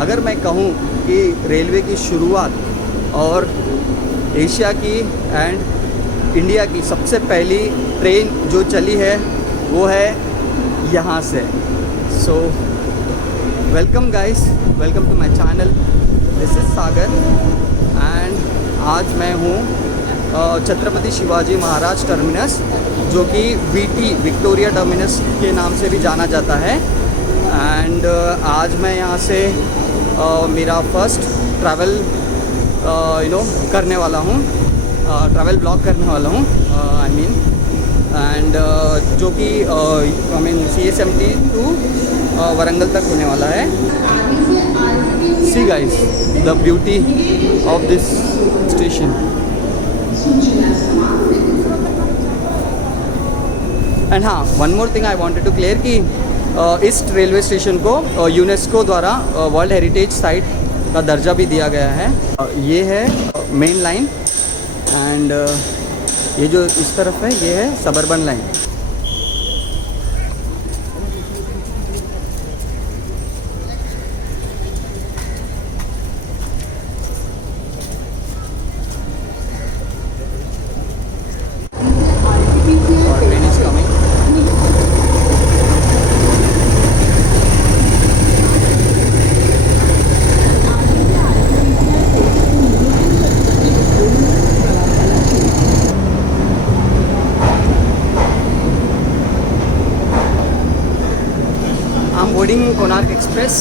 अगर मैं कहूँ कि रेलवे की शुरुआत और एशिया की एंड इंडिया की सबसे पहली ट्रेन जो चली है वो है यहाँ से। So welcome guys, welcome to my channel. This is Sagar and आज मैं हूँ छत्रपति शिवाजी महाराज टर्मिनस, जो कि वीटी विक्टोरिया टर्मिनस के नाम से भी जाना जाता है। एंड आज मैं यहाँ से मेरा फर्स्ट ट्रैवल करने वाला हूँ, ट्रैवल ब्लॉग करने वाला हूँ आई मीन, एंड जो कि CSMT टू वरंगल तक होने वाला है। See guys the beauty of this station. And हाँ, one more thing I wanted to clear कि इस रेलवे स्टेशन को यूनेस्को द्वारा वर्ल्ड हेरिटेज साइट का दर्जा भी दिया गया है। ये है मेन लाइन एंड ये जो इस तरफ है ये है suburban line. Boarding Konark express.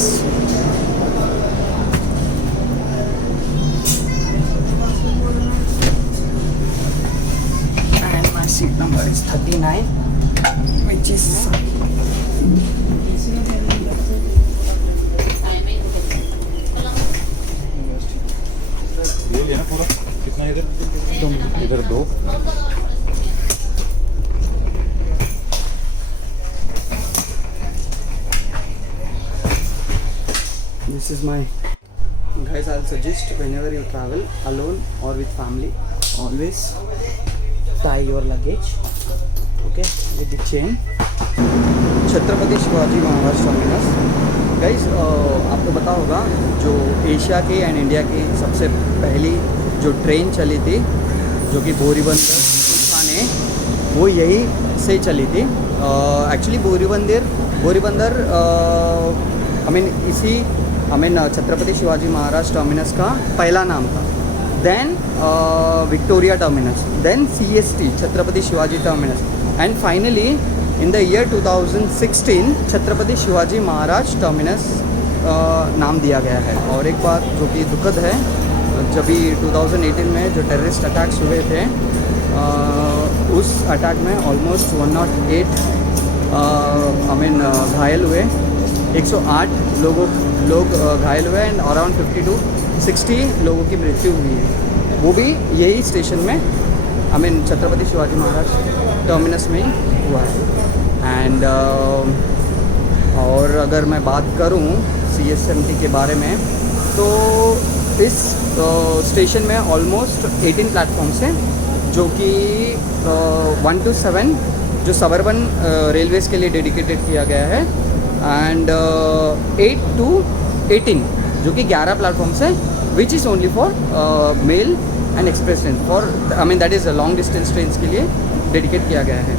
And my seat number is 39 which is ये लेना पूरा कितना इधर दो। This is my guys. I'll suggest whenever you travel alone or with family, always tie your luggage, okay, with the chain. Chhatrapati Shivaji Maharaj terminus guys, आपको पता होगा जो एशिया की एंड इंडिया की सबसे पहली जो ट्रेन चली थी, जो कि बोरीबंदर ठाणे, वो यही से चली थी। एक्चुअली बोरीबंदर इसी छत्रपति शिवाजी महाराज टर्मिनस का पहला नाम था। Then Victoria Terminus, then CST Chhatrapati Shivaji Terminus, and finally in the year 2016 Chhatrapati Shivaji Maharaj Terminus नाम दिया गया है। और एक बात जो कि दुखद है, जब भी 2018 में जो टेररिस्ट अटैक्स हुए थे, उस अटैक में ऑलमोस्ट 108 घायल हुए, 108 लोग घायल हुए एंड अराउंड 50 to 60 लोगों की मृत्यु हुई है। वो भी यही स्टेशन में छत्रपति शिवाजी महाराज टर्मिनस में ही हुआ है। एंड और अगर मैं बात करूं CSMT के बारे में, तो इस स्टेशन में ऑलमोस्ट 18 प्लेटफॉर्म्स हैं, जो कि 1 to 7 जो सबर्बन रेलवेज के लिए डेडिकेटेड किया गया है, एंड 8 to 18 जो कि 11 प्लेटफॉर्म्स है, which is only for mail and express train, for that is long distance trains के लिए डेडिकेट किया गया है।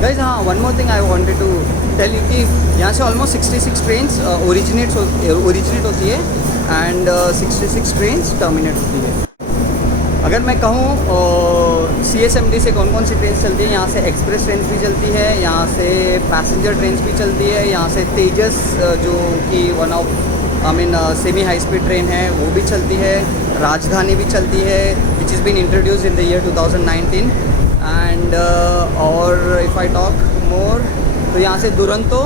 गाइज हाँ, one more thing I wanted to tell you कि यहाँ से ऑलमोस्ट 66 ट्रेन्स ओरिजिनेट होती है एंड 66 ट्रेन्स टर्मिनेट होती है। अगर मैं कहूँ CSMT से कौन कौन सी ट्रेन चलती है, यहाँ से एक्सप्रेस ट्रेन भी चलती है, यहाँ से पैसेंजर ट्रेन भी चलती है, यहाँ से तेजस जो कि one of semi high speed train है वो भी चलती है, राजधानी भी चलती है which is been introduce in the year 2019। And और इफ़ आई टॉक मोर, तो यहाँ से दुरंतो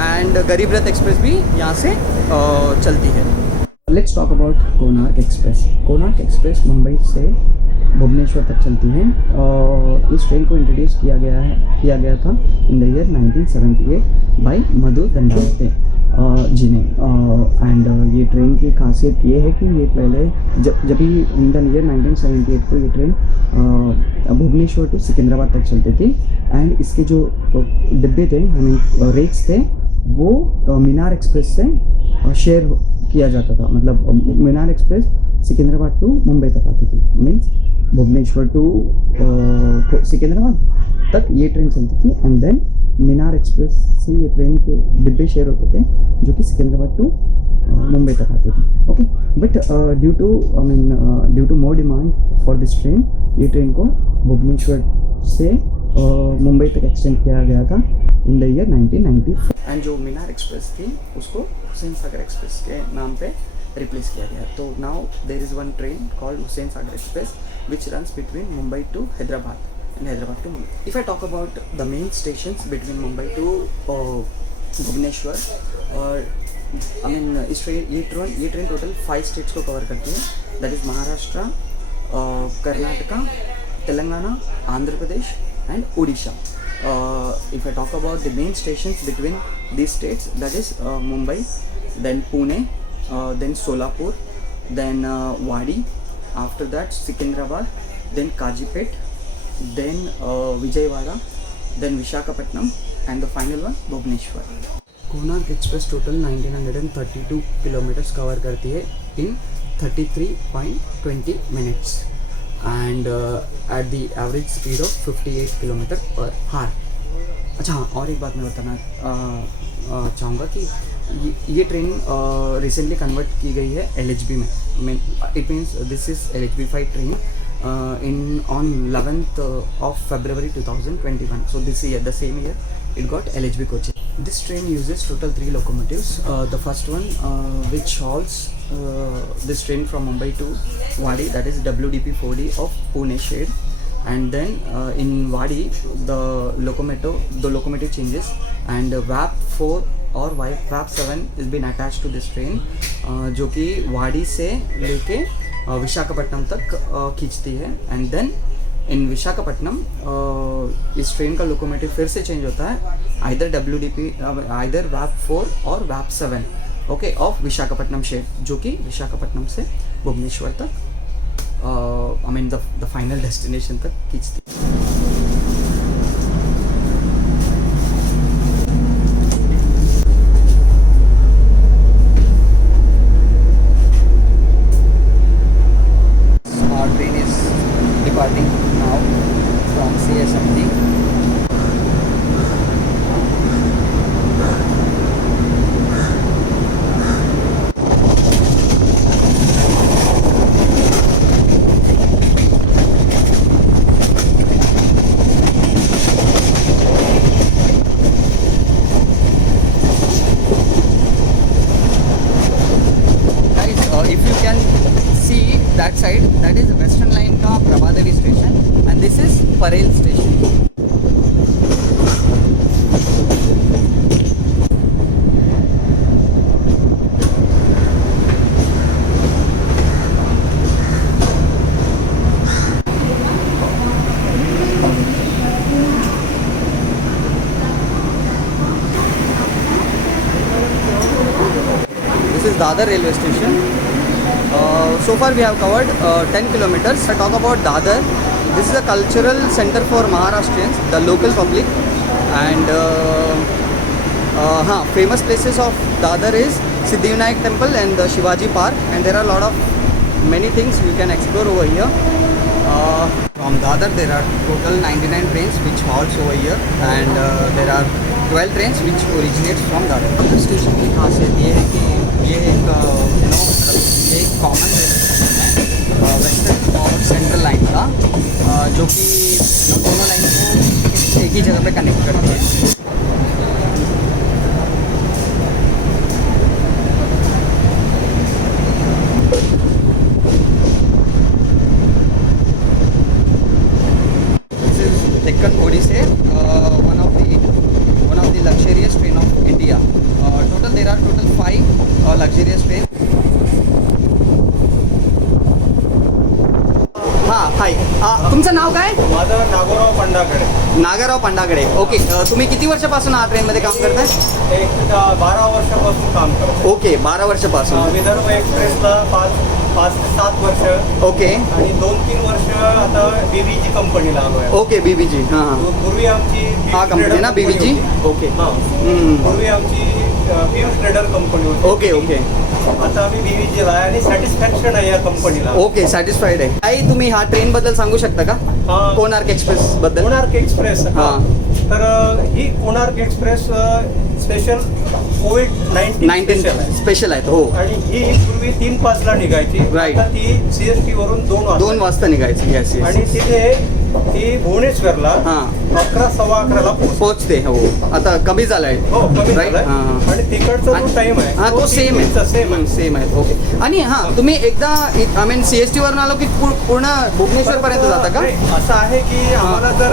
एंड गरीब रथ एक्सप्रेस भी यहाँ से चलती है। Let's talk about Konark express. Konark express Mumbai से भुवनेश्वर तक चलती हैं। इस ट्रेन को इंट्रोड्यूस किया गया था इन द ईयर 1978 बाय मधु दंडावते जी ने। एंड ये ट्रेन की खासियत ये है कि ये पहले जब भी इन द ईयर 1978 को ये ट्रेन भुवनेश्वर टू सिकंदराबाद तक चलती थी। एंड इसके जो डिब्बे थे, रेक्स थे, वो मीनार एक्सप्रेस से शेयर किया जाता था. मतलब मीनार एक्सप्रेस सिकंदराबाद टू मुंबई तक आती थी. मीन्स भुवनेश्वर टू सिकंदराबाद तक ये ट्रेन चलती थी. एंड देन मीनार एक्सप्रेस से ये ट्रेन के डिब्बे शेयर होते थे जो कि सिकंदराबाद टू मुंबई तक आते थे. Okay, but due to more demand for this train, ये ट्रेन को भुवनेश्वर से मुंबई तक एक्सटेंड किया गया था इन द ईयर 1994. एंड जो मीनार एक्सप्रेस थी उसको हुसैन सागर एक्सप्रेस के नाम पे रिप्लेस किया गया. तो now there is one train called Hussain Sagar express which runs between Mumbai to Hyderabad and Hyderabad to Mumbai. If I talk about the main stations between Mumbai to Bhubaneswar, ये ट्रेन टोटल 5 स्टेट्स को cover करती है. That is Maharashtra, Karnataka, Telangana, Andhra Pradesh and Orissa. If I talk about the main stations between these states, that is Mumbai, then Pune, then Solapur, then Wadi, after that Secunderabad, then Kazipet, then Vijayawada, then Visakhapatnam, and the final one Bhubaneswar. Konark Express total 1932 kilometers cover करती है in 33.20 minutes and at the average speed of 58 kilometer per hour. अच्छा हाँ, और एक बात मैं बताना चाहूँगा कि ये ट्रेन रिसेंटली कन्वर्ट की गई है LHB में. It means this is LHB5 train on 11th of February 2021. So this year, the same year, it got LHB coaches. This train uses total 3 locomotives. The first one which hauls this train from Mumbai to Wadi, that is WDP4D of Pune shade. And then in Wadi, the locomotive changes and VAP4 और VAP7 is been attached to this train, जो कि वाडी से लेके विशाखापट्टनम तक खींचती है. And then in Visakhapatnam इस ट्रेन का लोकोमोटिव फिर से चेंज होता है आइदर VAP4 और VAP7 okay of Visakhapatnam shade, जो कि विशाखापट्टनम से भुवनेश्वर तक द फाइनल डेस्टिनेशन तक खींचती है. Departing now from CSMT. Guys, if you can see that side, that is Western Line का Prabhadevi station and this is Parel station. This is Dadar railway station. So far we have covered 10 kilometers. I talk about Dadar. This is a cultural center for Maharashtrians, the local public, and famous places of Dadar is Siddhivinayak temple and the Shivaji Park, and there are a lot of many things you can explore over here. From Dadar there are total 99 trains which halts over here, and there are 12 trains which originates from Dadar. Dadar station की खासियत ये है कि ये एक common railway है western और central line का, जो कि दोनों लाइन को एक ही जगह पे कनेक्ट करती है. This is Deccan Odyssey, one of the luxurious train of India. There are total 5 luxurious trains. हां, हाय. तुमचं नाव काय? माझं नागोराव पंडाकडे. नागराव पंडाकडे. ओके. तुम्ही किती वर्षापासून हा ट्रेनमध्ये काम करताय? एक 12 वर्षापासून काम करतो. ओके, 12 वर्षापासून. विदर्भ एक्सप्रेसला 5 ते 7 वर्ष. ओके. आणि 2-3 वर्ष आता बीबीजी कंपनीला आलो आहे. Okay, BBG. हां, पूर्वी आमची हा कंपनी ना बीबीजी. ओके. पूर्वी आमची पियुष ट्रेडर कंपनी होती. ओके ओके आता आम्ही BVG ला आहे आणि सॅटिस्फॅक्शन आहे या कंपनीला. ओके सॅटिस्फाईड आहे. काही तुम्ही ह्या ट्रेन बद्दल सांगू शकता का? हा. कोणार्क एक्सप्रेस बद्दल. कोणार्क एक्सप्रेस. हा. तर ही Konark express special COVID-19 special आहे. स्पेशल आहेत हो. आणि ही पूर्वी 3:05 ला निघायची. Right. आता ती CST वरून 2 वाजता निघायची. येस आणि येस. तिथे ती भुवनेश्वरला हां 11 सव्वा 11ला पोहोचते. पोहोचते हो. आता कमी झालाय. हो कमी Right? झालाय. हां. आणि तिकडचा जो टाइम आहे हा तो सेम आहे. सेम आहे. सेम आहे. ओके. आणि हां तुम्ही एकदा आय मीन CST वरून आलो की पूर्ण भुवनेश्वर पर्यंत जाता का? नाही, असं आहे की आम्हाला जर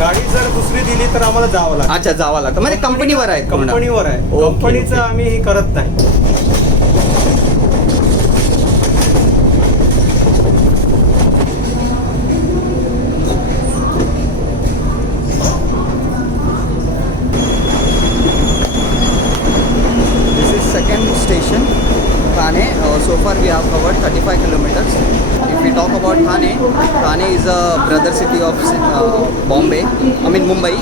गाडी जर दुसरी दिली तर आम्हाला जावं लागतं. अच्छा जावं लागतं म्हणजे कंपनीवर आहे पूर्ण. कंपनीवर आहे. ओके, कंपनीचं ओके. आम्ही हे करत नाही. This is second station, Thane. So far we have covered 35 kilometers. If we talk about Thane, Thane is a brother city of Bombay. I mean Mumbai,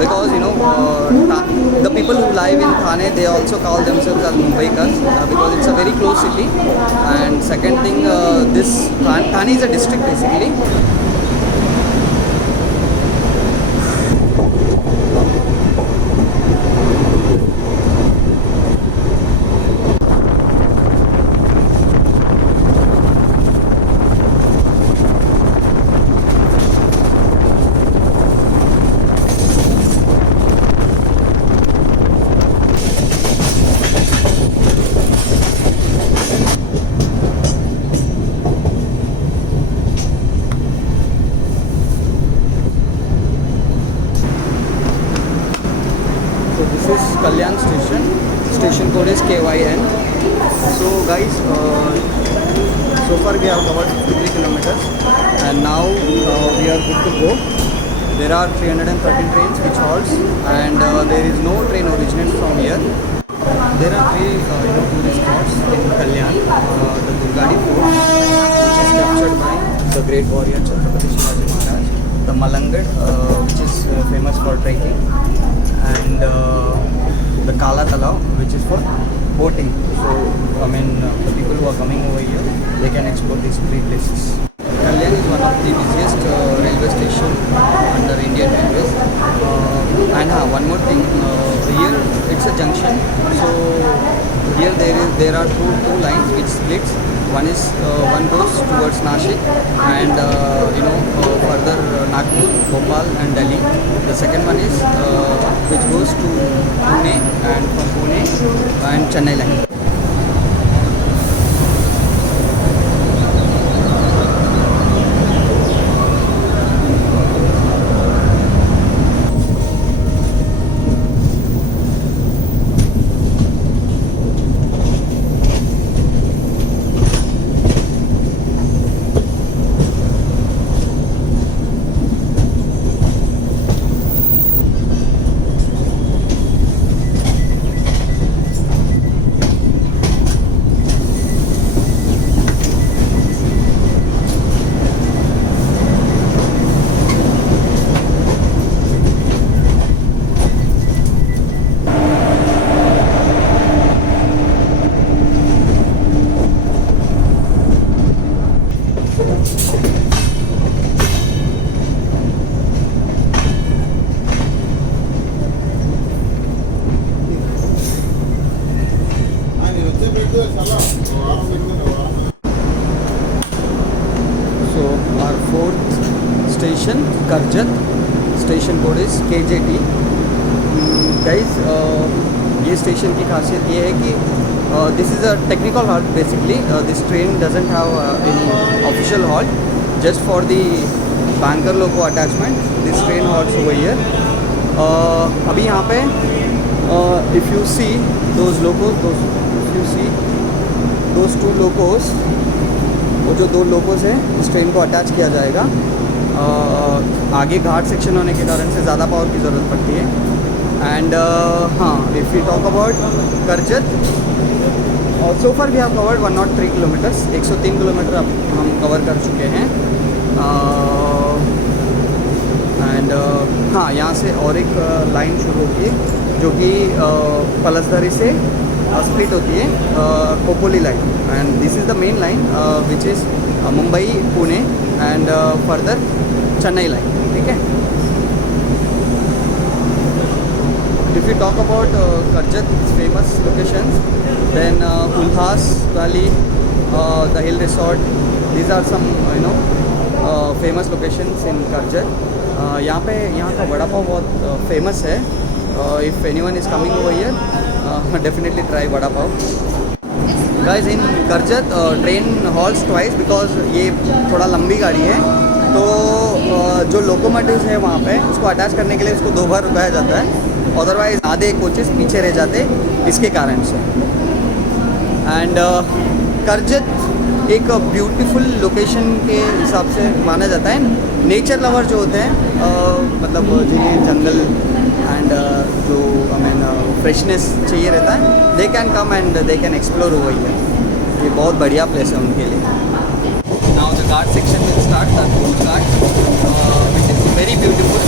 because you know the people who live in Thane, they also call themselves as Mumbaikars because it's a very close city. And second thing, this Thane is a district basically. So this is Kalyan station. Station code is KYN. So guys, so far we have covered 53 kilometers and now we are good to go. There are 313 trains which halts and there is no train originates from here. There are 3 tourist spots in Kalyan. The Durgadi Fort, which is captured by the great warrior Chhatrapati Shivaji Maharaj. The Malangad, which is famous for trekking. And the Kala Talav, which is for boating. So, I mean, the people who are coming over here, they can explore these 3 places. Kalyan is one of the busiest railway station under Indian Railways. And one more thing, here it's a junction. So here there are two lines which splits. One goes towards Nashik and further Nagpur, Bhopal and Delhi. The second one is which goes to Pune and from Pune and Chennai line. So our fourth station, Karjat. Station code is KJT. Guys, ये station की खासियत ये है कि this is a technical halt basically. This train doesn't have any official halt, just for the banker loco attachment. This train halts over here. अभी यहाँ पे if you see those locos, if you see those 2 locos, वो जो 2 locos हैं इस train को attach किया जाएगा. आगे घाट सेक्शन होने के कारण से ज़्यादा पावर की ज़रूरत पड़ती है. एंड हाँ, if you talk about Karjat, so far we have covered 103 kilometers. 103 kilometer अब हम कवर कर चुके हैं. एंड हाँ, यहाँ से और एक लाइन शुरू होगी जो कि पलसधारी से स्प्लिट होती है Khopoli line, and this is the main line which is Mumbai Pune and further Chennai line, ठीक है. If you talk about Karjat's famous locations, then Ulhas Valley, the Hill Resort, these are some famous locations in Karjat. यहाँ का वड़ा पाव बहुत famous है. If anyone is coming over here, definitely try vada pav. Guys, in Karjat train halts twice because ये थोड़ा लंबी गाड़ी है, तो जो लोकोमोटिव्स है वहाँ पे उसको अटैच करने के लिए उसको 2 बार रुकाया जाता है, अदरवाइज आधे कोचेस पीछे रह जाते इसके कारण से. एंड करजत एक ब्यूटीफुल लोकेशन के हिसाब से माना जाता है. नेचर लवर जो होते हैं मतलब जिन्हें जंगल एंड जो फ्रेशनेस चाहिए रहता है, they can come and they can explore over here. ये बहुत बढ़िया प्लेस है उनके लिए. Now the Ghat section will start, the food Ghat which is very beautiful.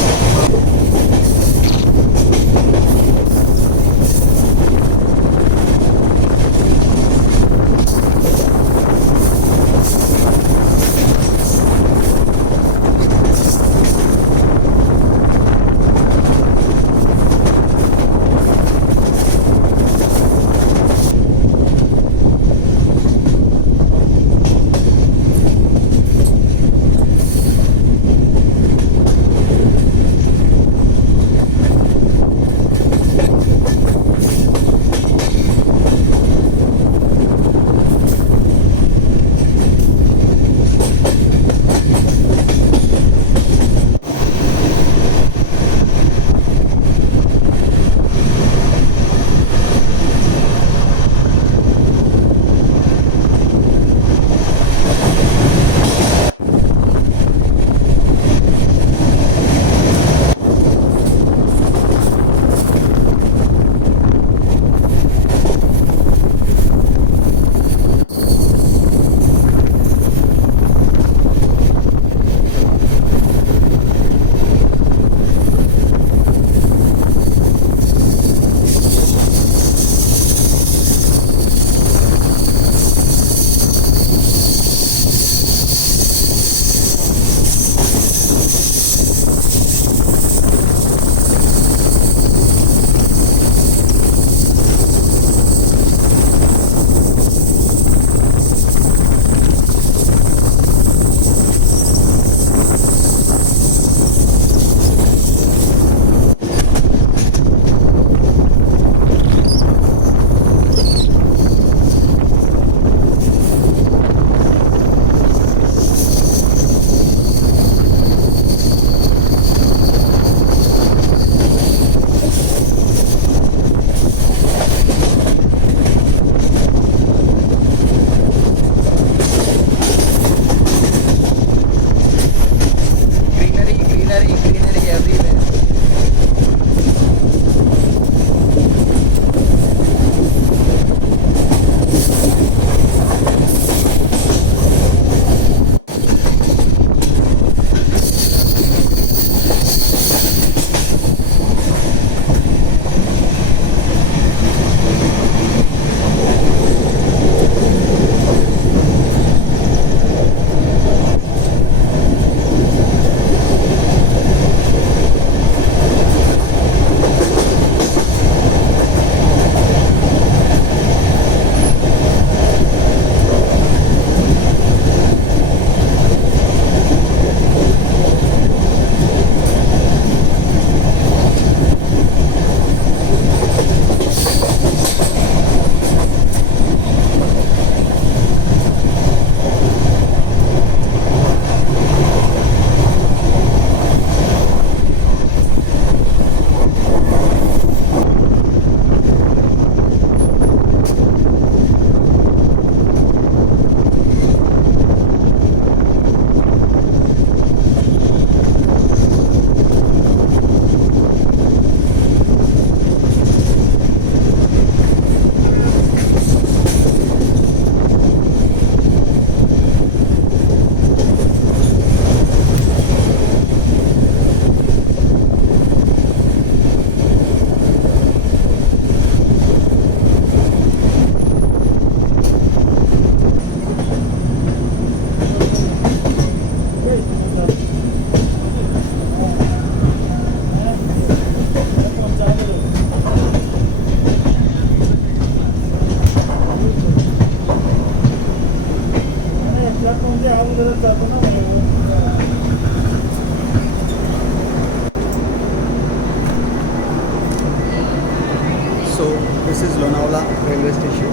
Lonavala railway station.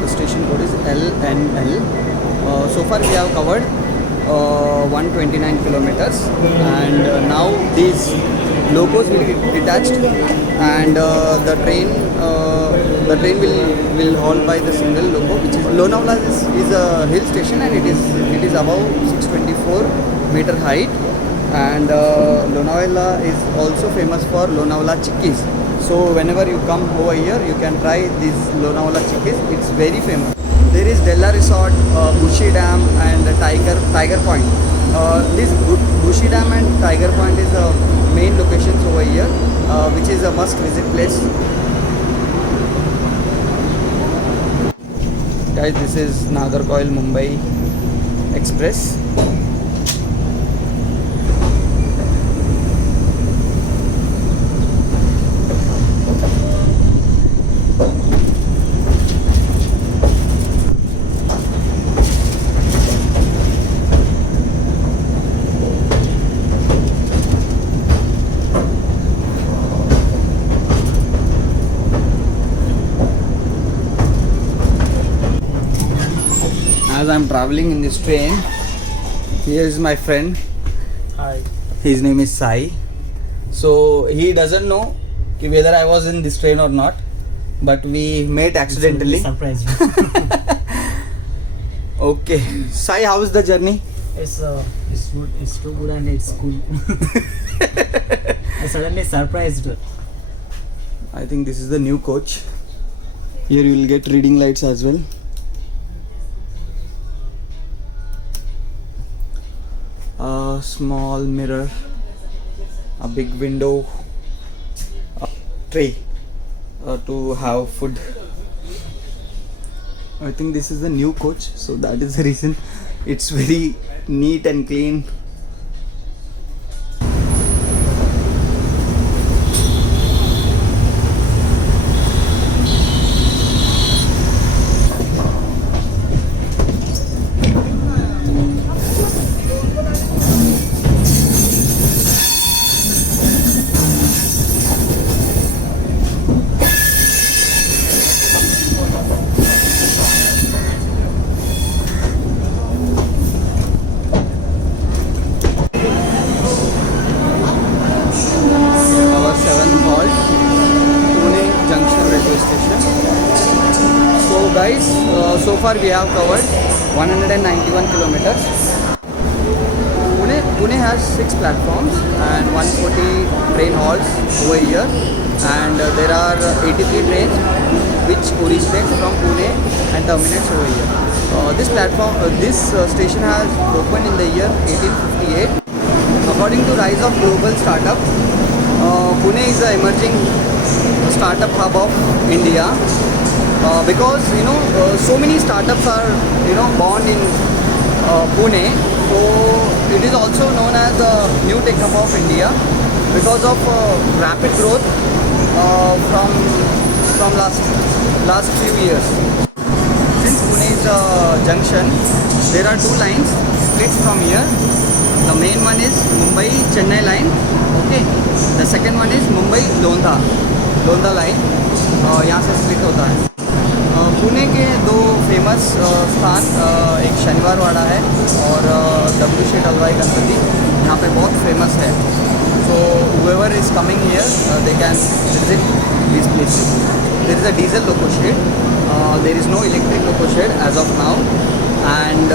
The station code is LNL. So far we have covered 129 kilometers, and now these locos will get detached, and the train will halt by the single loco, which is Lonavala is a hill station, and it is above 624 meter height. And Lonavala is also famous for Lonavala chikkis. So whenever you come over here, you can try these Lonavala chikkis. It's very famous. There is Della Resort, Bushi Dam, and Tiger Point. This Bushi Dam and Tiger Point is the main locations over here, which is a must visit place. Guys, this is Nagarcoil Mumbai Express. As I'm traveling in this train, here is my friend. Hi. His name is Sai. So he doesn't know whether I was in this train or not, but we met accidentally. Surprise you. Okay, Sai, how is the journey? It's good. It's too good and it's cool. I suddenly surprised. I think this is the new coach. Here you will get reading lights as well. A small mirror, a big window, a tray to have food. I think this is the new coach, so that is the reason it's very neat and clean. Our 7th halt, Pune Junction railway station. So guys, so far we have covered 191 kilometers. Pune has 6 platforms and 140 train halts over here, and there are 83 trains which originate from Pune and terminates over here. This station has opened in the year 1858. According to Rise of Global Startup, Pune is an emerging startup hub of India, because so many startups are born in Pune. So it is also known as the new tech hub of India because of rapid growth from last few years. Since Pune is a junction, there are 2 lines split from here. The main one is Mumbai-Chennai line. Okay. The second one is Mumbai-Londha line. यहाँ से split होता है. पुणे के 2 famous स्थान, एक शनिवार वाड़ा है और W शेट हलवाई गणपति यहाँ पे बहुत फेमस है. So whoever is coming here, they can visit these places. There is a diesel loco shed. There is no electric loco shed as of now, and